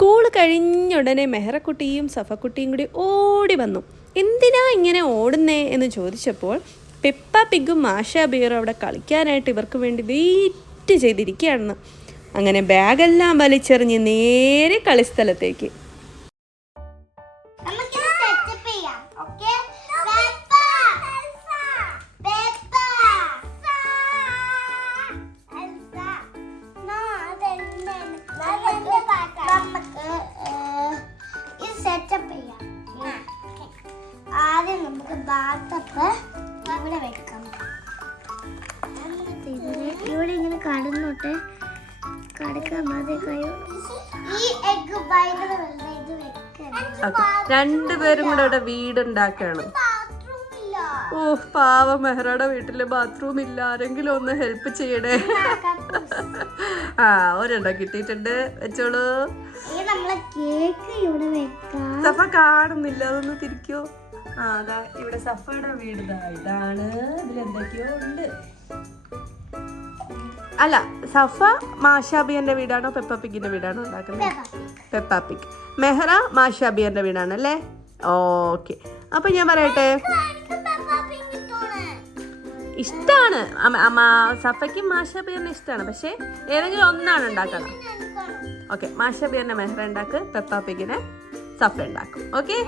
School കഴിഞ്ഞ ഉടനെ മെഹറക്കുട്ടിയും സഫക്കുട്ടിയും കൂടി ഓടി വന്നു. എന്തിനാ ഇങ്ങനെ ഓടുന്നേ എന്ന് ചോദിച്ചപ്പോൾ പെപ്പ പിഗും മാഷാ ബിയറും അവിടെ കളിക്കാനായിട്ട് ഇവർക്ക് വേണ്ടി വെയിറ്റ് ചെയ്തിരിക്കുകയാണെന്ന്. അങ്ങനെ ബാഗെല്ലാം വലിച്ചെറിഞ്ഞ് നേരെ കളിസ്ഥലത്തേക്ക്. ആദ്യം നമുക്ക് ബാത്തപ്പ് ഇവിടെ വെക്കാം. ഇവിടെ ഇങ്ങനെ കടന്നോട്ടെ, കടക്കാൻ മതി. ഈ എഗ് ഭയങ്കര ഇത് വെക്കാം. രണ്ടുപേരും കൂടെ ഇവിടെ വീടുണ്ടാക്കാണ്. ഓ പാവം മെഹ്റയുടെ വീട്ടില് ബാത്റൂം ഇല്ല, ആരെങ്കിലും ഒന്ന് ഹെൽപ്പ് ചെയ്യണേ. ആ ഒരെണ്ണം കിട്ടിയിട്ടുണ്ട്, വെച്ചോളൂ. സഫ കാണുന്നില്ല, അതൊന്ന് തിരിക്കോ. ആ അതാ ഇവിടെ സഫയുടെ വീട് ഇതാണ്. ഇതിലെന്തൊക്കെയോ ഉണ്ട്. അല്ല, സഫ മാഷാബിയന്റെ വീടാണോ പെപ്പ പിഗിന്റെ വീടാണോ ഉണ്ടാക്കുന്നത്? Peppa pig. മെഹ്റ മാഷാബിയന്റെ വീടാണ് അല്ലേ? ഓക്കെ, അപ്പൊ ഞാൻ പറയട്ടെ, ഇഷ്ടാണ് സഫയ്ക്കും മാഷാബിയറിനെ ഇഷ്ടമാണ്. പക്ഷെ ഏതെങ്കിലും ഒന്നാണ് ഉണ്ടാക്കണം. ഓക്കെ, മാഷാബിയറിനെ മെഹ്റ ഉണ്ടാക്കും, പെപ്പ പിഗിനെ സഫ ഉണ്ടാക്കും. ഓക്കെ,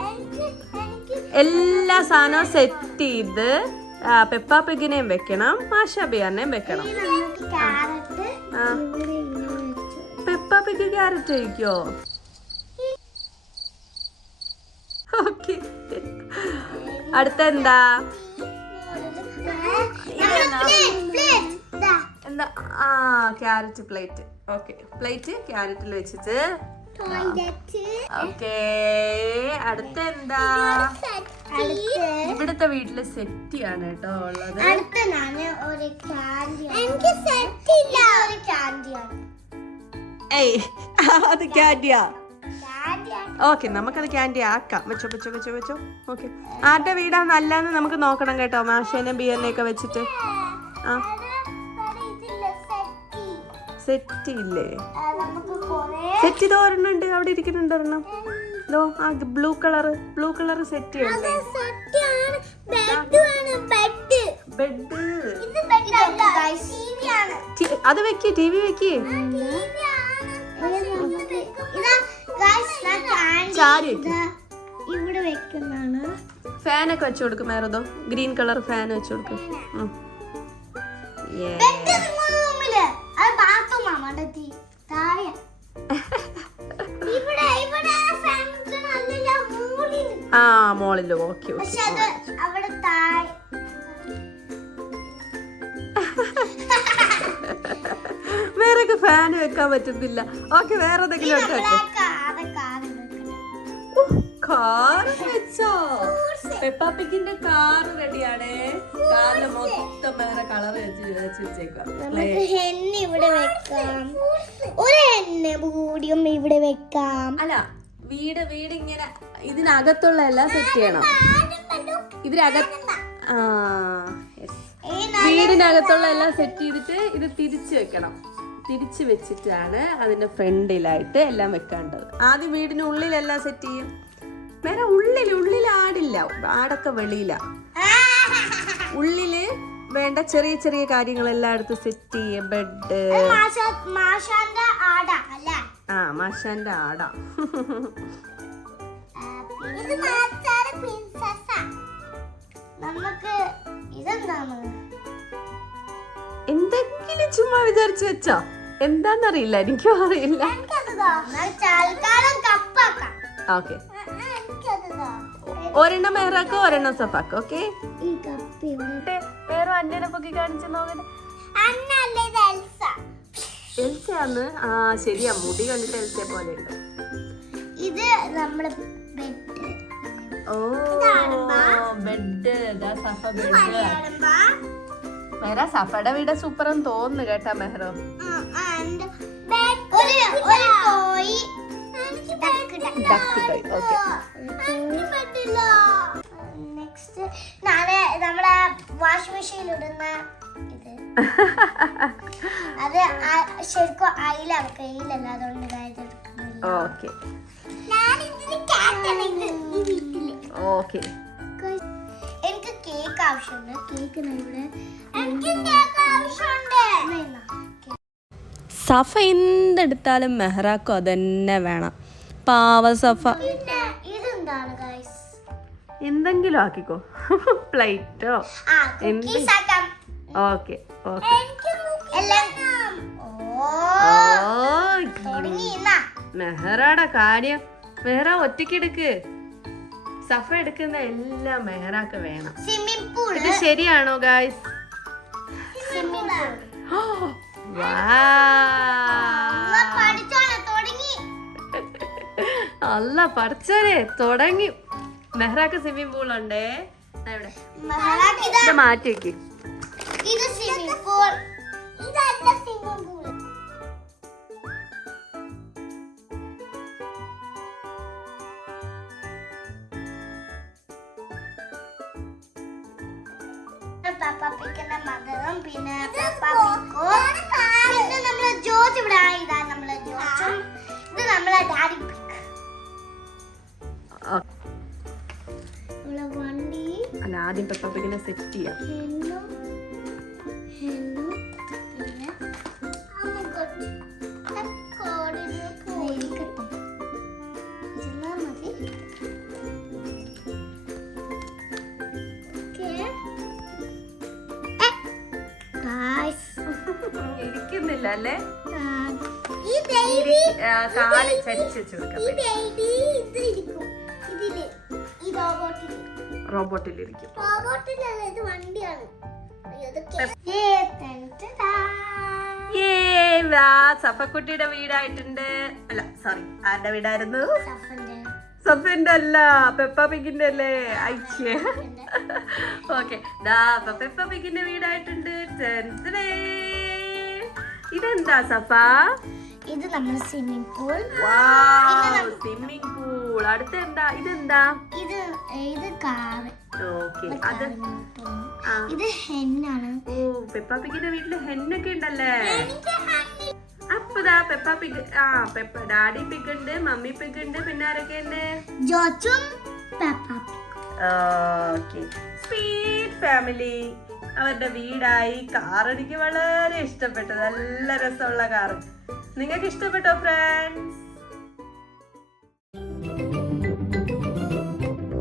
എല്ലാ സാധനവും സെറ്റ് ചെയ്ത് പെപ്പ പിഗിനെയും വെക്കണം, മാഷാബിയറിനെയും വെക്കണം. പെപ്പ പിഗ് ക്യാരറ്റ് കഴിക്കോ? ഓക്കെ, അടുത്ത എന്താ? എന്താ? ആ ക്യാരറ്റ് പ്ലേറ്റ്. ഓക്കെ, പ്ലേറ്റ് ക്യാരറ്റിൽ വെച്ചിട്ട്. ഓക്കെ, അടുത്ത എന്താ? ഇവിടുത്തെ വീട്ടില് സെറ്റിയാണ് കേട്ടോ ഉള്ളത്. ഏയ് അത് ക്യാൻഡിയാ. ഓക്കെ, നമുക്കത് ക്യാൻഡി ആക്കാം. വെച്ചോ വെച്ചോ വെച്ചോ വെച്ചോ. ഓക്കെ, ആരുടെ വീടാ നല്ലതെന്ന് നമുക്ക് നോക്കണം കേട്ടോ, മാഷേനെ ബിയറിനെ ഒക്കെ വെച്ചിട്ട്. ആ സെറ്റ് ഇല്ലേ? സെറ്റ് ഇത് ഒരെണ്ണം ഉണ്ട്, അവിടെ ഇരിക്കുന്നുണ്ട് ഒരെണ്ണം. ആ ബ്ലൂ കളർ സെറ്റ് ചെയ്യണ്ടേ? ബെഡ് അത് വെക്ക്, ടി വി വെക്ക്. ഇവിടെ വെക്കുന്നതാണ്. ഫാനൊക്കെ വെച്ചു കൊടുക്കും. വേറെതോ ഗ്രീൻ കളർ ഫാൻ വെച്ചു കൊടുക്കും. ആ മോളിലോ? ഓക്കെ, വേറൊക്കെ ഫാൻ വെക്കാൻ പറ്റുന്നില്ല. ഓക്കെ, വേറെ എന്തെങ്കിലും കാർ വെച്ചോ? പെപ്പ പിഗിന്റെ കാർ റെഡിയാണ്. കാറിന്റെ മൊത്തം വേറെ കളർ വെച്ചേക്കാം. ഇവിടെ വെക്കാം, ഒരു എണ്ണ കൂടിയും ഇവിടെ വെക്കാം. അല്ല, വീട് ഇങ്ങനെ ഇതിനകത്തുള്ള എല്ലാം സെറ്റ് ചെയ്യണം. വീടിനകത്തുള്ള എല്ലാം സെറ്റ് ചെയ്തിട്ട് ഇത് തിരിച്ചു വെക്കണം. തിരിച്ചു വെച്ചിട്ടാണ് അതിന്റെ ഫ്രണ്ടിലായിട്ട് എല്ലാം വെക്കേണ്ടത്. ആദ്യം വീടിനുള്ളിലെല്ലാം സെറ്റ് ചെയ്യും. വേറെ ഉള്ളിൽ ആടില്ല, ആടൊക്കെ വെളിയില. ഉള്ളില് വേണ്ട ചെറിയ ചെറിയ കാര്യങ്ങളെല്ലാം എടുത്ത് സെറ്റ് ചെയ്യും. ബെഡ് ആ മാഷാന്റെ ആടാ. എന്തെങ്കിലും ചുമ്മാ വിചാരിച്ചു വെച്ചോ? എന്താന്നറിയില്ല, എനിക്കും അറിയില്ല. ഓക്കെ, ഒരെണ്ണം മെഹ്റാക്കോ ഒരെണ്ണം സഫാക്കോ. ഓക്കെ, വേറെ അന്യനെ പൊക്കി കാണിച്ചു നോക്കട്ടെ. എൽസയാന്ന്? ആ ശരിയാ, മുടി കണ്ടിട്ട് എൽസയെ പോലെ ഉണ്ട്. ഇത് നമ്മുടെ ബെഡ്. ഓ ബെഡ്, സഫ ബെഡ്. മെഹ്റ സഫയുടെ വീട് സൂപ്പറെന്ന് തോന്നുന്നു കേട്ടാ മെഹ്റോ. നമ്മളെ വാഷിംഗ് മെഷീനിൽ ഇടുന്ന ഇത് അത് ശരിക്കും അയിലാണ്, കയ്യിലല്ല, അതുകൊണ്ട് ഓക്കെ ഓക്കെ. എനിക്ക് കേക്ക് ആവശ്യമുണ്ട്. കേക്കിന് സഫ എന്തെടുത്താലും മെഹ്റാക്കും അതന്നെ വേണം. പാവ സഫ. ഇതെന്താണ് ഗൈസ്? എന്തെങ്കിലും ആക്കിക്കോ. പ്ലേറ്റോ ഓക്കെ ഓക്കെ. മെഹ്റാടെ കാര്യം മെഹ്റ ഒറ്റയ്ക്ക് എടുക്ക്. സഫ എടുക്കുന്ന എല്ലാം മെഹ്റാക്ക് വേണം. ഇത് ശരിയാണോ ഗായ്സ്? അല്ല പഠിച്ചേ തുടങ്ങി. മെഹ്റാക്ക് സ്വിമ്മിംഗ് പൂൾ ഉണ്ടേ. ഇത് മാറ്റി വെക്ക്. ഇത് സ്വിമ്മിംഗ് പൂൾ. ഇതല്ല സ്വിമ്മിംഗ് പൂൾ. പപ്പാപ്പിക്കുന്ന മകനും പിന്നെ പിന്നെ നമ്മളെ ജോർജ് ഇവിടെ ഇതാ നമ്മളെ ജോർജും. ഇത് നമ്മളെ ഡാഡി വണ്ടി. അല്ല ആദ്യം പെപ്പപ്പിക്കിനെ സെറ്റ് ചെയ്യാം. ഇരിക്കുന്നില്ല അല്ലേ? കാല് ചരിച്ചു റോബോട്ടിലിരിക്കും. സഫക്കുട്ടിയുടെ വീടായിട്ടുണ്ട്. അല്ല സോറി, ആരുടെ വീടായിരുന്നു? സഫിന്റെ അല്ല, പെപ്പ പിഗിന്റെ അല്ലേ? അയച്ചേ. ഓക്കെ, പെപ്പ പിഗിന്റെ വീടായിട്ടുണ്ട്. ഇതെന്താ സഫ? ഇത് നമ്മുടെ സ്വിമ്മിംഗ് പൂൾ. Swimming pool. അടുത്ത എന്താ? ഇതെന്താ? ഇത് കാർ. ഓക്കെ, അത് ഇത് ഹെന്നാണ്. ഓ, പെപ്പ പിഗിന്റെ വീട്ടില് ഹെന്നൊക്കെ ഉണ്ടല്ലേ? അപ്പതാ പെപ്പ പിഗ്. ഡാഡി പിഗ് ഉണ്ട്, മമ്മി പിഗ് ഉണ്ട്, പിന്നെ ആരൊക്കെ ഉണ്ട്? ജോർജും പെപ്പ. Okay, sweet family. അവരുടെ വീടായി. കാർ എനിക്ക് വളരെ ഇഷ്ടപ്പെട്ടു. നല്ല രസമുള്ള കാർ. നിങ്ങൾക്ക് ഇഷ്ടപ്പെട്ടോ friends?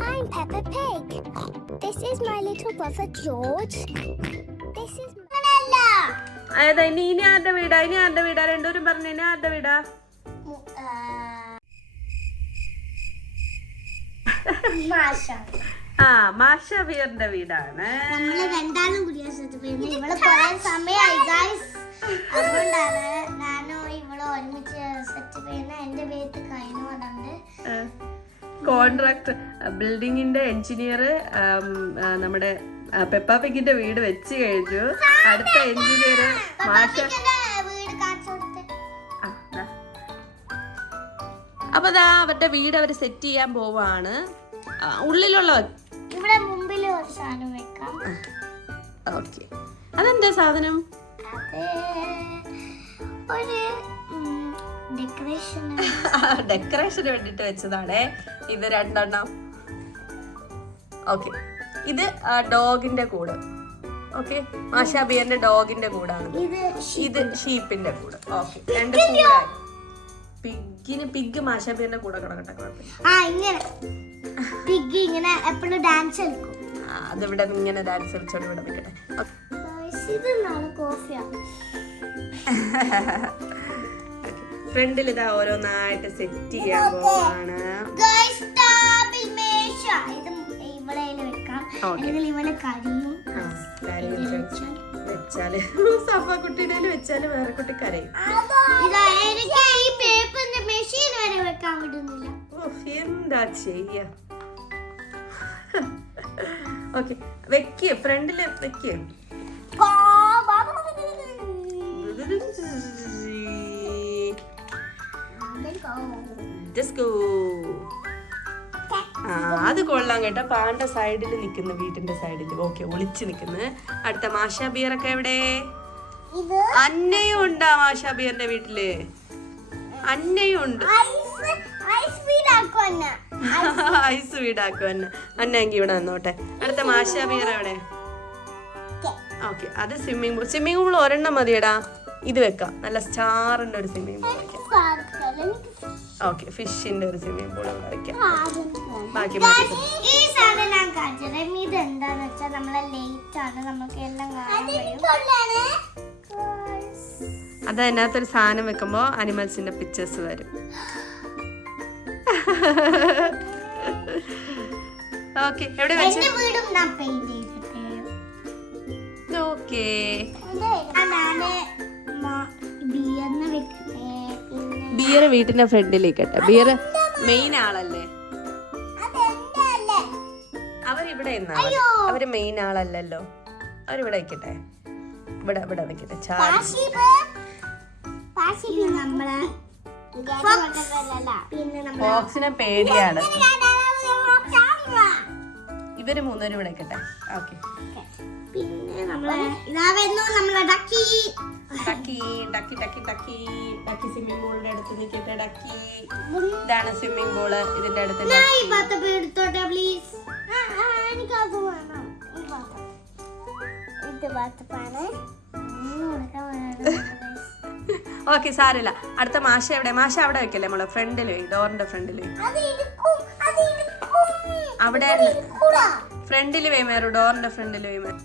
I'm Peppa Pig. This is my little brother George. This is അതാ ഇനി ആരുടെ വീടാ? ഇനി ആരുടെ വീടാ? രണ്ടുപേരും പറഞ്ഞു. ഇനി ആരുടെ വീടാ? മാഷ ബിയറിന്റെ വീടാണ്. നമ്മള് രണ്ടാളും കൂടി ഇവള് കുറെ സമയമായി ഗൈസ്. അതുകൊണ്ടാണ് ഞാനും ഇവള് ഒരുമിച്ച് സെറ്റ് ചെയ്യുന്ന. എന്റെ പേര് കഴിഞ്ഞു വന്നിട്ടുണ്ട്. കോൺട്രാക്ട് ബിൽഡിങ്ങിന്റെ എഞ്ചിനീയർ നമ്മുടെ പെപ്പ പിഗിന്റെ വീട് വെച്ച് കഴിഞ്ഞു. അടുത്ത എഞ്ചിനീയർ മാഷ. അപ്പൊ അവരുടെ വീട് അവര് സെറ്റ് ചെയ്യാൻ പോവാണ്. ഉള്ളിലുള്ള ഇവിടെ മുമ്പിൽ ഒരു സാധനം വെക്കാം. ഓക്കെ, അതെന്താ സാധനം? ഡെക്കറേഷന് വേണ്ടിട്ട് വെച്ചതാണേ. ഇത് രണ്ടെണ്ണം. ഓക്കെ, ഇത് ഡോഗിന്റെ കൂട്. ഓക്കെ, മാഷാ ബിയറിന്റെ ഡോഗിന്റെ കൂടാണ്. ഇത് ഷീപ്പിന്റെ കൂട്. ഓക്കെ, രണ്ട് കൂടായി. പിഗ് മാഷാ ബിയറിന്റെ കൂടെ കിടക്കട്ടെ, കുഴപ്പമില്ല. ഇങ്ങനെ എപ്പോഴും ഡാൻസ് കളിക്കും. അതിവിടെ ഇങ്ങനെ ഡാൻസ് കളിച്ചോണ്ട് ഇവിടെ നിൽക്കട്ടെ. ഫ്രണ്ടിൽ ഇതാ ഓരോന്നായിട്ട് സെറ്റ് ചെയ്യാൻ പോവാണ്. വെച്ചാല് സഫ കുട്ടിയുടെ വെച്ചാല് വേറെ കുട്ടി കരയും. എന്താ ചെയ്യ? ഓക്കെ, വെക്ക്. ഫ്രണ്ടില് വെക്ക്. അത് കൊള്ളാം കേട്ടോ. പാണ്ട സൈഡിൽ നിൽക്കുന്നു, വീട്ടിന്റെ സൈഡിൽ. ഓക്കെ, ഒളിച്ച് നിൽക്കുന്നു. അടുത്ത മാഷാ ബിയറൊക്കെ എവിടെ? അന്നയും ഉണ്ടാ മാഷാ ബിയറിന്റെ വീട്ടില്? അന്നയും ഉണ്ട്. വീടാക്കും അന്നെങ്കിൽ ഇവിടെ വന്നോട്ടെ. അടുത്ത മാഷാ ബിയർ എവിടെ? ഓക്കെ, അത് സ്വിമ്മിംഗ് പൂൾ ഒരെണ്ണം മതിയടാ. ഇത് വെക്കാം, നല്ല സ്റ്റാറിന്റെ ഒരു സ്വിമ്മിംഗ് പൂൾ വെക്കാം. ഓക്കെ, ഫിഷിന്റെ ഒരു സ്വിമ്മിംഗ് പൂൾ വെക്കാം. ബാക്കി ഈ സാധനം ഞാൻ കാണിച്ചത് ഇത് എന്താന്ന് വെച്ചാൽ നമ്മളെ ലേറ്റ് ആണ്, നമുക്ക് എല്ലാം കാണാൻ കഴിയും. അത് അതിനകത്തൊരു സാധനം വെക്കുമ്പോ അനിമൽസിന്റെ പിക്ചേഴ്സ് വരും. ഓക്കെ, എവിടെ വെച്ചു? വീടും ഞാൻ പെയിന്റ് ചെയ്തിട്ട്. ഓക്കെ, ബിയർ വീട്ടിന്റെ ഫ്രണ്ടിലേക്ക് ഇട്ടെ. ബിയർ മെയിൻ ആളല്ലേ? അവരിവിടെ അവര് മെയിൻ ആളല്ലല്ലോ. അവരിവിടെ വെക്കട്ടെ, ഇവിടെ വെക്കട്ടെ. ഫോക്സിനെ പേടിയാണ്. ഇവര് മൂന്നുപേരും ഇവിടെ വെക്കട്ടെ. ഓക്കെ, പിന്നെ നമ്മളെ ഡക്കി സ്വിമ്മിംഗ് പൂളിന്റെ അടുത്ത് നിൽക്കട്ടെ. ഡക്കി, ഇതാണ് സ്വിമ്മിംഗ് പൂള്. ഇതിന്റെ അടുത്ത് ഓക്കെ, സാരില്ല. അടുത്ത മാഷ എവിടെ? മാഷ അവിടെ വെക്കല്ലേ നമ്മളെ ഫ്രണ്ടില്, ഡോറിന്റെ ഫ്രണ്ടില്. അവിടെ ഫ്രണ്ടില് വേമേറു, ഡോറിന്റെ ഫ്രണ്ടില് വേമേറു.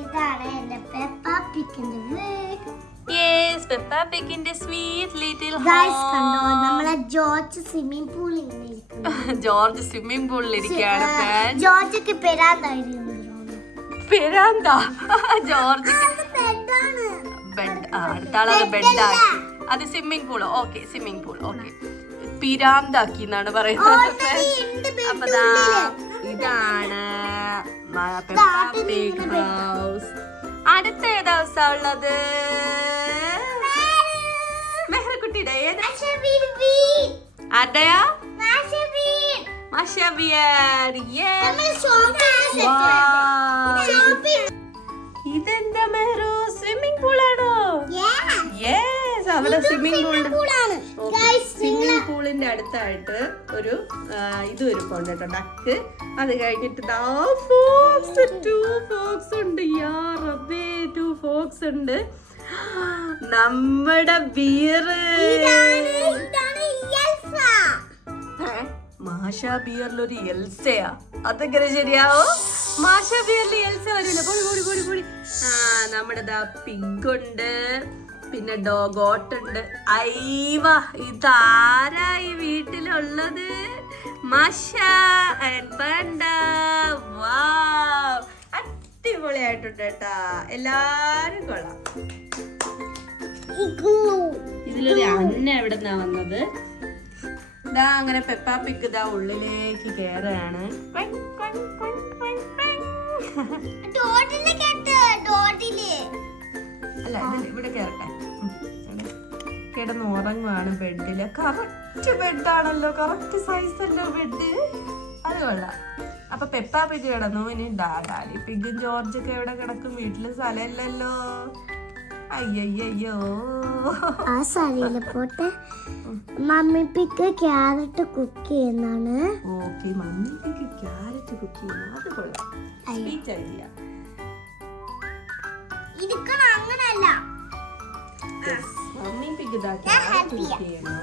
ഇതാണ് എന്റെ പെപ്പ പിക്കിന്റെ വീട്. യെസ്, പെപ്പ പിക്കിന്റെ സ്വീറ്റ് ലിറ്റിൽ കണ്ടോ, നമ്മളെ ജോർജ് സ്വിമ്മിംഗ് പൂളിൽ ജോർജ് സ്വിമ്മിംഗ് പൂളിൽ ഇരിക്കുകയാണ്. ജോർജ് പെരാന്തായിരുന്നു. ജോർജ് ബെഡ്, അടുത്താളത് ബെഡാക്കി. അത് swimming pool. Okay, swimming pool. Okay, പിരാന്താക്കി എന്നാണ് പറയുന്നത്. അപ്പൊ ഇതാണ് ഹൗസ്. അടുത്ത ഏതാ ദിവസം ഉള്ളത്? മെഹ്റക്കുട്ടിയുടെ ആരുടെയാ? ഇതെന്താ മെഹ്റു, സ്വിമ്മിംഗ് പൂളാണോ? യെസ്, അവിടെ സ്വിമ്മിംഗ് പൂളിന്റെ അടുത്തായിട്ട് ഒരു ഇത് ഒരുപ്പുണ്ട് കേട്ടോ, ഡക്ക്. അത് കഴിഞ്ഞിട്ട് ഫോക്സ് ഉണ്ട്. ടു ഫോക്സ് ഉണ്ട്. നമ്മുടെ ബിയർ മാഷാ ബിയറിലൊരു എൽസയാ. അതെങ്ങനെ ശരിയാവോ? മാഷാ ബിയറിൽ എൽസ വരില്ല. പൊടി. നമ്മുടെ പിഗുണ്ട്, പിന്നെ ഗോട്ടുണ്ട്. ഐവ, ഇതാരാ ഈ വീട്ടിലുള്ളത്? മാഷാ ആൻഡ് പാണ്ട. വാവ്, അടിപൊളിയായിട്ടുണ്ട് കേട്ടാ. എല്ലാരും കൊള്ളാം. ഇതിലൊരു അന്ന എവിടെന്നാ വന്നത്? ഇതാ അങ്ങനെ പെപ്പാ പിഗ് ഇതാ ഉള്ളിലേക്ക് കേറാണ്. അല്ല, ഇവിടെ കേറട്ടെ. കിടന്ന് ഉറങ്ങുവാണ് ബെഡില്. കറക്റ്റ് ബെഡാണല്ലോ, കറക്റ്റ് സൈസ് അല്ലോ ബെഡ്. അത് കൊള്ളാം. അപ്പൊ പെപ്പാ പിഗ് കിടന്നു. ഇനി ഡാഡി പിഗും ജോർജൊക്കെ എവിടെ കിടക്കും? വീട്ടില് സ്ഥലമില്ലല്ലോ. അയ്യോ, ആ സ്ഥലയില് പോട്ടെ. മമ്മി പിക്ക് ക്യാരറ്റ് കുക്ക് ചെയ്യുന്നതാണ്. ഓക്കെ, മമ്മി പിക്ക് ക്യാരറ്റ് കുക്ക് ചെയ്യുന്നു. അത് കൊള്ളാം. Sweet idea. അങ്ങനല്ല, മമ്മി പിക്ക് ക്യാരറ്റ് കുക്ക് ചെയ്യുന്നു.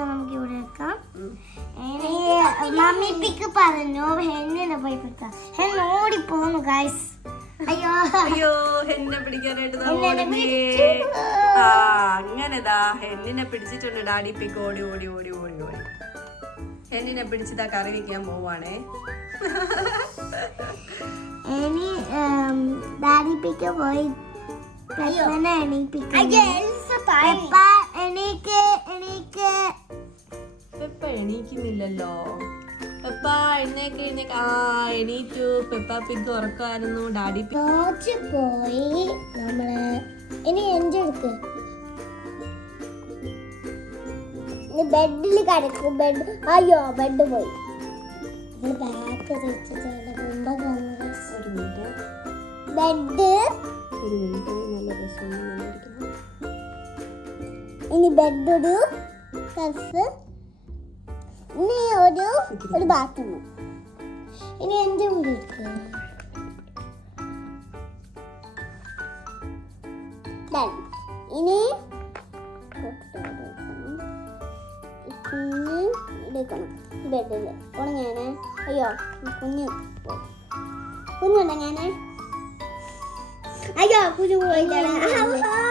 നമുക്ക് ഇവിടെ വെക്കാം. മമ്മി പിക്ക് പറഞ്ഞു ഹെന്നിനെ പോയി പിടിക്കാം. ഹെൻ ഓടിപ്പോന്നു ഗൈസ്. അയ്യോ, ഹെന്നെ പിടിക്കാനായിട്ട് അങ്ങനെതാ ഹെന്നിനെ പിടിച്ചിട്ടുണ്ട്. ഡാഡി പിക്ക് ഓടി. ഹെന്നിനെ പിടിച്ചിട്ടാ കറി വെക്കാൻ പോവാണേ. ഇനി ഡാഡി പിക്ക് പോയി പെപ്പ എണീക്കുന്നില്ലല്ലോ. പെപ്പ എഴുന്നേക്ക്. എണീറ്റു. Peppa pig ഉറക്കായിരുന്നു. ഡാഡി പോയി. നമ്മള് ഇനി എഞ്ചെടുക്ക്. ബെഡില് കിടക്കും. ബെഡ്, അയ്യോ ബെഡ് പോയി. Back bed. ഇനി ബെഡ് ഒരു ഇനി ഒരു ബാത്റൂം. ഇനി എന്റെ മുറി ഇനി കുഞ്ഞ് എടുക്കണം ബെഡില് ഉണങ്ങാനെ. അയ്യോ കുഞ്ഞുണ്ടങ്ങനെ. അയ്യോ കുഞ്ഞു പോയിട്ടാണ്.